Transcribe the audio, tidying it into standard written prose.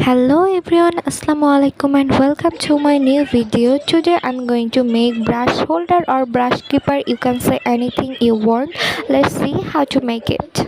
Hello everyone, assalamualaikum and welcome to my new video. Today I'm going to make brush holder or brush keeper. You can say anything you want. Let's see how to make it.